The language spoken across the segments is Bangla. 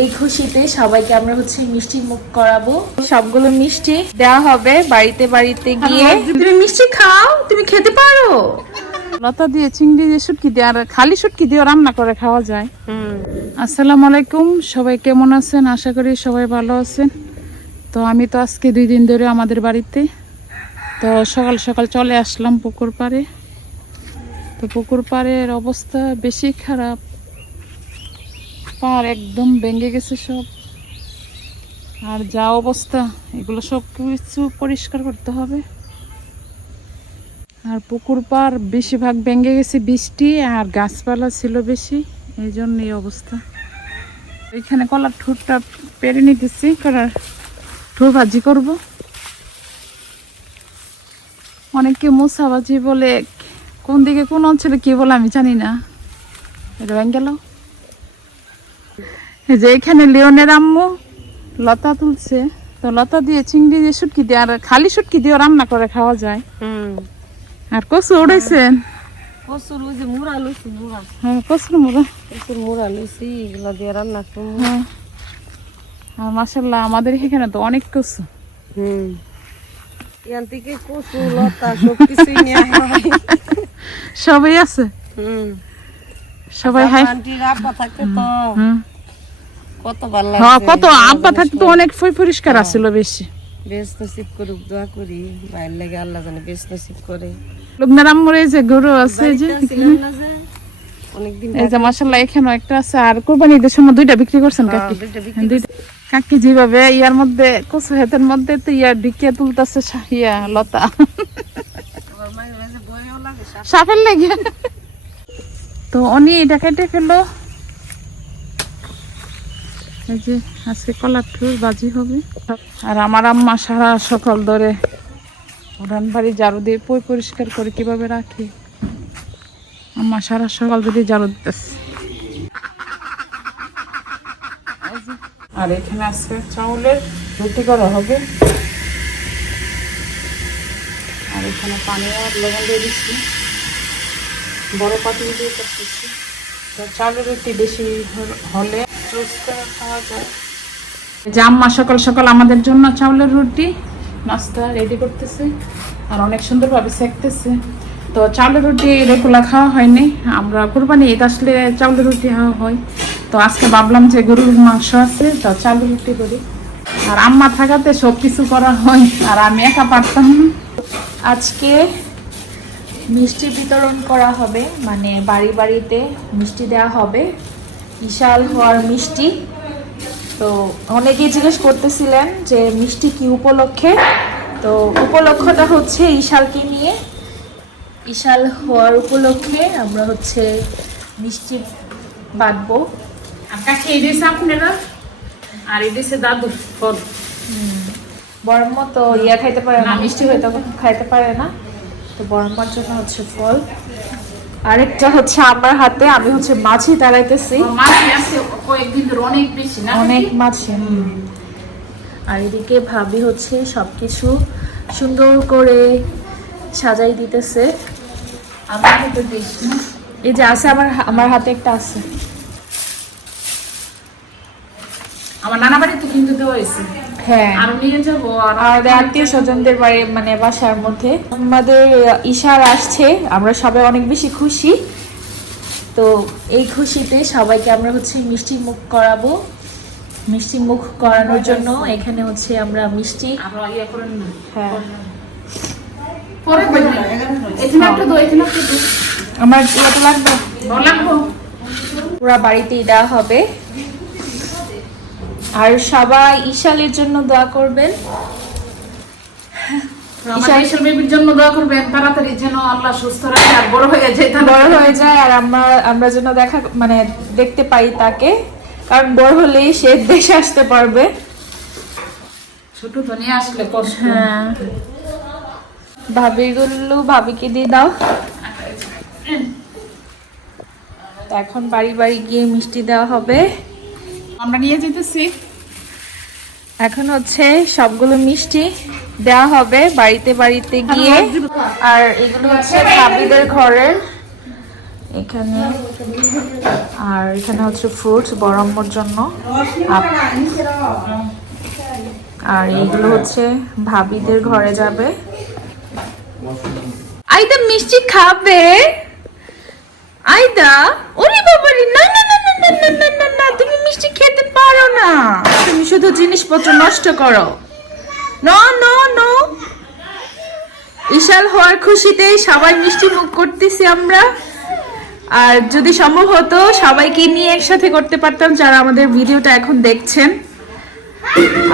এই খুশিতে সবাইকে আমরা হচ্ছে মিষ্টি মুখ করাবো। সবগুলো মিষ্টি দেওয়া হবে বাড়িতে বাড়িতে গিয়ে। তুমি মিষ্টি খাও তুমি খেতে পারো। লতা দিয়ে চিংড়ি দিয়ে শুটকি দিয়ে আর খালি শুটকি দিয়ে রান্না করে খাওয়া যায়। আসসালামু আলাইকুম সবাই কেমন আছেন? আশা করি সবাই ভালো আছেন। তো আমি তো আজকে দুই দিন ধরে আমাদের বাড়িতে তো সকাল সকাল চলে আসলাম পুকুর পাড়ে। তো পুকুর পাড়ের অবস্থা বেশি খারাপ। পাড় একদম ভেঙে গেছে সব। আর যা অবস্থা, এগুলো সব কিছু পরিষ্কার করতে হবে। আর পুকুর পার বেশিরভাগ ভেঙে গেছে বৃষ্টি, আর গাছপালা ছিল বেশি, এই জন্য এই অবস্থা। এখানে কলার ঠোঁটটা পেরে নিতেছি, কলার ঠোঁট ভাজি করব। অনেকে মোসা ভাজি বলে, কোন দিকে কোন অঞ্চলে কি বলে আমি জানি না। এটা ভেঙে গেল। এই যে এখানে লিওনের আম্মু লতা তুলছে। তো লতা দিয়ে চিংড়ি দিয়ে শুটকি দিয়ে আর খালি শুটকি দিয়ে রান্না করে খাওয়া যায়। আর কচু উড়াইছেন? কচুর ওই যে মুড়া লইছি মুড়া। হ্যাঁ কচুর মোড়া। কচুর মুড়া লইছি এগুলো দিয়ে রান্না করব। হ্যাঁ। আর মাসাল্লাহ আমাদের এখানে তো অনেক কচু। হুম। এখান থেকে কচু লতা সব কিছুই নিয়ে সবাই আছে? হুম। সবাই হাই থাকতে তো। হুম। কত ভালো হ্যাঁ কত আব্বা থাকতে তো অনেক ফই পরিষ্কার আছিল বেশি। বেশ নসিব করুক দোয়া করি লেগে আল্লাহ জানে বেশ নসিব করে। লোকনার আম্মুর এই যে গরু আছে যে এই যে মাসাল্লাহ এখানে একটা আছে। আর কোরবানি ঈদের সময় দুইটা বিক্রি করছেন কাকি? হ্যাঁ, কাকি যেভাবে ইয়ার মধ্যে কচু হেতের মধ্যে তো ইয়ার ঢিকিয়া তুলতেছে ইয়া লতা। বইও লাগে সাপ সাপের লেগে। তো উনি এটা কেটে ফেলল। এই যে আজকে কলার ঠুর বাজি হবে। আর আমার আম্মা সারা সকাল ধরে উড়ান বাড়ি ঝাড়ু দিয়ে পই পরিষ্কার করে কীভাবে রাখি। আম্মা সারা সকাল ধরে ঝাড়ু দিতেছে। আর এখানে আজকে চাউলের রুটি করা হবে। আর এখানে পানি আর লবণ দিয়ে দিচ্ছি। বড় পাতিল দিয়ে করতেছি। তো চালের রুটি বেশি হল- আম্মা সকাল সকাল আমাদের জন্য চাউলের রুটি, নাস্তা রেডি করতেছে আর অনেক সুন্দরভাবে সেকতেছে। তো চাউলের রুটি রেগুলার খাওয়া হয়নি। আমরা কোরবানি ঈদ আসলে চাউলের রুটি খাওয়া হয়। তো আজকে ভাবলাম যে গরুর মাংস আছে, তো চাউলের রুটি করি। আর আম্মা থাকাতে সব কিছু করা হয়, আর আমি একা পারতাম আজকে মিষ্টি বিতরণ করা হবে মানে বাড়ি বাড়িতে মিষ্টি দেওয়া হবে। বিশাল হওয়ার মিষ্টি। তো অনেকেই জিজ্ঞেস করতেছিলেন যে মিষ্টি কি উপলক্ষে? তো উপলক্ষটা হচ্ছে ইশালকে নিয়ে। ইশাল হওয়ার উপলক্ষে আমরা হচ্ছে মিষ্টি বাঁধবো। কাকে এই দিয়েছে আপনারা আর এই দিয়েছে দাদু ফল বড়ম্মা তো ইয়া খাইতে পারে না মিষ্টি হয়তো খাইতে পারে না। তো বড়ম্মার জন্য হচ্ছে ফল। আরেকটা হচ্ছে আমার হাতে আমি হচ্ছে মাছি দাঁড়াইতেছি। অনেক বেশি অনেক মাছি আর এদিকে ভাবি হচ্ছে সবকিছু সুন্দর করে সাজাই দিতেছে। আমার হাতে দিস এই যে আছে আমার আমার হাতে একটা আছে। আমার নানা বাড়িতে কিন্তু দেওয়া হয়েছে। হ্যাঁ আর নিয়ে যাব আর আত্মীয় স্বজনদের বাড়ি মানে বাসার মধ্যে। আমাদের ইশার আসছে। আমরা সবাই অনেক বেশি খুশি। তো এই খুশিতে সবাইকে আমরা হচ্ছে মিষ্টি মুখ করাবো। মিষ্টি মুখ করানোর জন্য। এখানে হচ্ছে আমরা মিষ্টি। ইয়ে হ্যাঁ। আমার লাগবে। পুরা বাড়িতেই দেওয়া হবে। আর সবাই ইশালের জন্য দোয়া করবেন। জন্য দোয়া করবেন তাড়াতাড়ি যেন আল্লাহ সুস্থ রাখে আর বড় হয়ে যায় বড় হয়ে যায় আর আমরা আমরা যেন দেখা মানে দেখতে পাই তাকে। কারণ বড় হলেই সে দেশে আসতে পারবে। ছোট তো নিয়ে আসলে কষ্ট। হ্যাঁ। ভাবির গুল্লু ভাবিকে দিয়ে দাও। এখন বাড়ি বাড়ি গিয়ে মিষ্টি দেওয়া হবে। আমরা নিয়ে যেতেছি এখন হচ্ছে সবগুলো মিষ্টি দেওয়া হবে বাড়িতে বাড়িতে গিয়ে। আর এগুলো হচ্ছে ভাবিদের ঘরের। এখানে আর এখানে হচ্ছে ফ্রুটস বরম্বর জন্য। আর এইগুলো হচ্ছে ভাবিদের ঘরে যাবে। আইদা মিষ্টি খাবে? আইদা, ওরে বাবারে, না না না না না না না, তুমি মিষ্টি খেতে পারো না। তুমি শুধু জিনিসপত্র নষ্ট করো। No no no. ইশাল হওয়ার খুশিতে সবাই মিষ্টি মুখ করতেছি আমরা। আর যদি সম্ভব হতো, সবাইকে নিয়ে একসাথে করতে পারতাম যারা আমাদের ভিডিওটা এখন দেখছেন।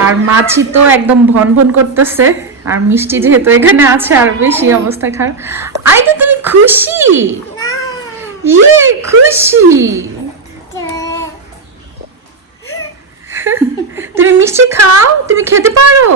আর মাছি তো একদম ভন ভন করতেছে। আর মিষ্টি যেহেতু এখানে আছে, আর বেশি অবস্থা খারাপ। আইতে তুমি খুশি! ইয়ে খুশি তুমি মিষ্টি খাও তুমি খেতে পারো।